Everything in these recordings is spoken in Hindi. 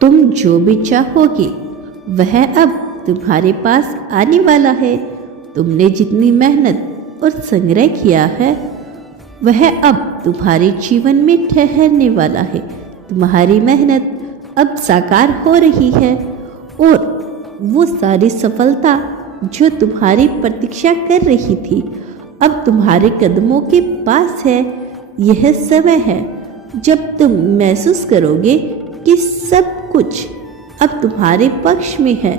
तुम जो भी चाहोगे वह अब तुम्हारे पास आने वाला है। तुमने जितनी मेहनत और संग्रह किया है वह अब तुम्हारे जीवन में ठहरने वाला है। तुम्हारी मेहनत अब साकार हो रही है और वो सारी सफलता जो तुम्हारी प्रतीक्षा कर रही थी अब तुम्हारे कदमों के पास है। यह समय है जब तुम महसूस करोगे कि सब कुछ अब तुम्हारे पक्ष में है।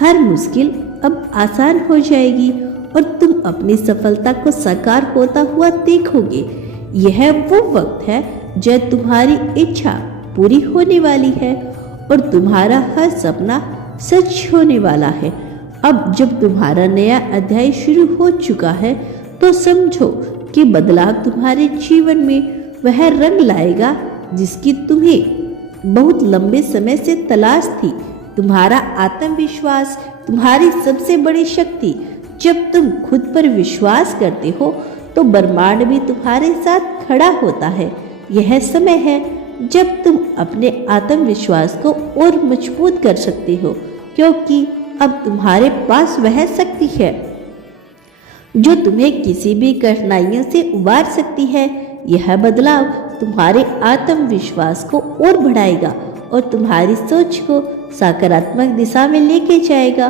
हर मुश्किल अब आसान हो जाएगी और तुम अपनी सफलता को साकार होता हुआ देखोगे। यह वो वक्त है जब तुम्हारी इच्छा पूरी होने वाली है और तुम्हारा हर सपना सच होने वाला है। अब जब तुम्हारा नया अध्याय शुरू हो चुका है तो समझो कि बदलाव तुम्हारे जीवन में वह रंग लाएगा जिसकी तुम्हें बहुत लंबे समय से तलाश थी। तुम्हारा आत्मविश्वास तुम्हारी सबसे बड़ी शक्ति। जब तुम खुद पर विश्वास करते हो तो ब्रह्मांड भी तुम्हारे साथ खड़ा होता है। यह समय है जब तुम अपने आत्मविश्वास को और मजबूत कर सकते हो, क्योंकि अब तुम्हारे पास वह शक्ति है जो तुम्हें किसी भी कठिनाइयों से उबार सकती है। यह बदलाव तुम्हारे आत्मविश्वास को और बढ़ाएगा और तुम्हारी सोच को सकारात्मक दिशा में लेके जाएगा।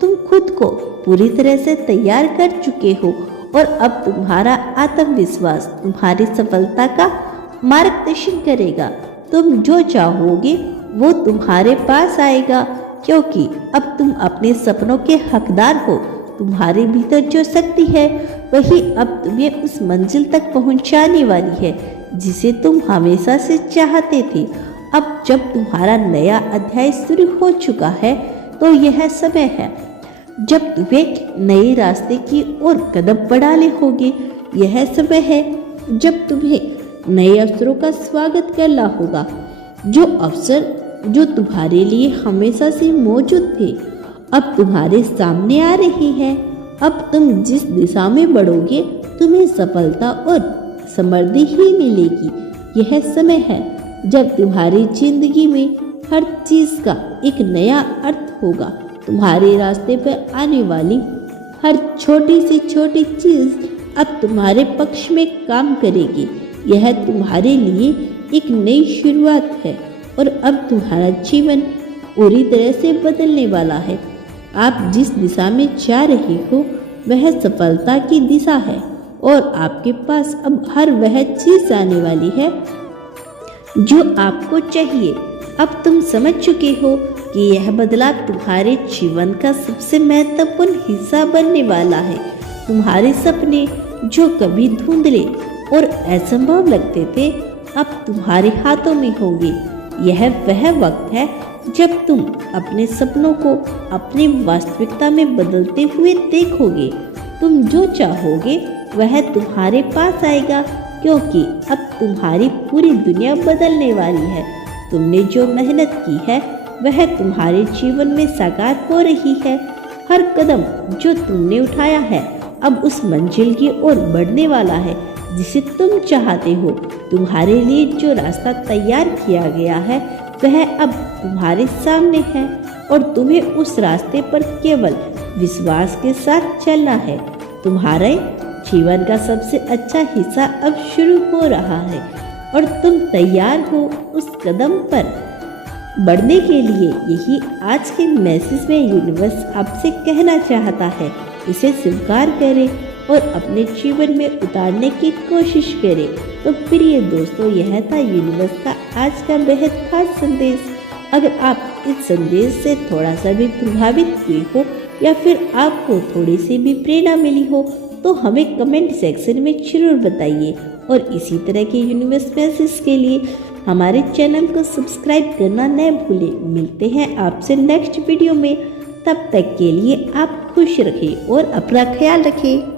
तुम खुद को पूरी तरह से तैयार कर चुके हो और अब तुम्हारा आत्मविश्वास तुम्हारी सफलता का मार्गदर्शन करेगा। तुम जो चाहोगे वो तुम्हारे पास आएगा, क्योंकि अब तुम अपने सपनों के हकदार हो। तुम्हारे भीतर जो शक्ति है वही अब तुम्हें उस मंजिल तक पहुंचाने वाली है जिसे तुम हमेशा से चाहते थे। अब जब तुम्हारा नया अध्याय शुरू हो चुका है तो यह समय है जब तुम्हें नए रास्ते की ओर कदम बढ़ाने होंगे। यह समय है जब तुम्हें नए अवसरों का स्वागत करना होगा। जो अवसर जो तुम्हारे लिए हमेशा से मौजूद थे अब तुम्हारे सामने आ रही है। अब तुम जिस दिशा में बढ़ोगे तुम्हें सफलता और समृद्धि ही मिलेगी। यह समय है जब तुम्हारी जिंदगी में हर चीज का एक नया अर्थ होगा। तुम्हारे रास्ते पर आने वाली हर छोटी से छोटी चीज अब तुम्हारे पक्ष में काम करेगी। यह तुम्हारे लिए एक नई शुरुआत है और अब तुम्हारा जीवन पूरी तरह से बदलने वाला है। आप जिस दिशा में जा रहे हो वह सफलता की दिशा है और आपके पास अब हर वह चीज आने वाली है जो आपको चाहिए। अब तुम समझ चुके हो कि यह बदलाव तुम्हारे जीवन का सबसे महत्वपूर्ण हिस्सा बनने वाला है। तुम्हारे सपने जो कभी धुंधले और असंभव लगते थे अब तुम्हारे हाथों में होंगे। यह वह वक्त है जब तुम अपने सपनों को अपनी वास्तविकता में बदलते हुए देखोगे। तुम जो चाहोगे वह तुम्हारे पास आएगा, क्योंकि अब तुम्हारी पूरी दुनिया बदलने वाली है। तुमने जो मेहनत की है वह तुम्हारे जीवन में साकार हो रही है। हर कदम जो तुमने उठाया है अब उस मंजिल की ओर बढ़ने वाला है जिसे तुम चाहते हो। तुम्हारे लिए जो रास्ता तैयार किया गया है वह अब तुम्हारे सामने है और तुम्हें उस रास्ते पर केवल विश्वास के साथ चलना है। तुम्हारे जीवन का सबसे अच्छा हिस्सा अब शुरू हो रहा है और तुम तैयार हो उस कदम पर बढ़ने के लिए। यही आज के मैसेज में यूनिवर्स आपसे कहना चाहता है। इसे स्वीकार करें और अपने जीवन में उतारने की कोशिश करें। तो प्रिय दोस्तों, यह था यूनिवर्स का आज का बेहद खास संदेश। अगर आप इस संदेश से थोड़ा सा भी प्रभावित हुए हो या फिर आपको थोड़ी सी भी प्रेरणा मिली हो तो हमें कमेंट सेक्शन में जरूर बताइए और इसी तरह के यूनिवर्स मैसेज के लिए हमारे चैनल को सब्सक्राइब करना न भूलें। मिलते हैं आपसे नेक्स्ट वीडियो में। तब तक के लिए आप खुश रखें और अपना ख्याल रखें।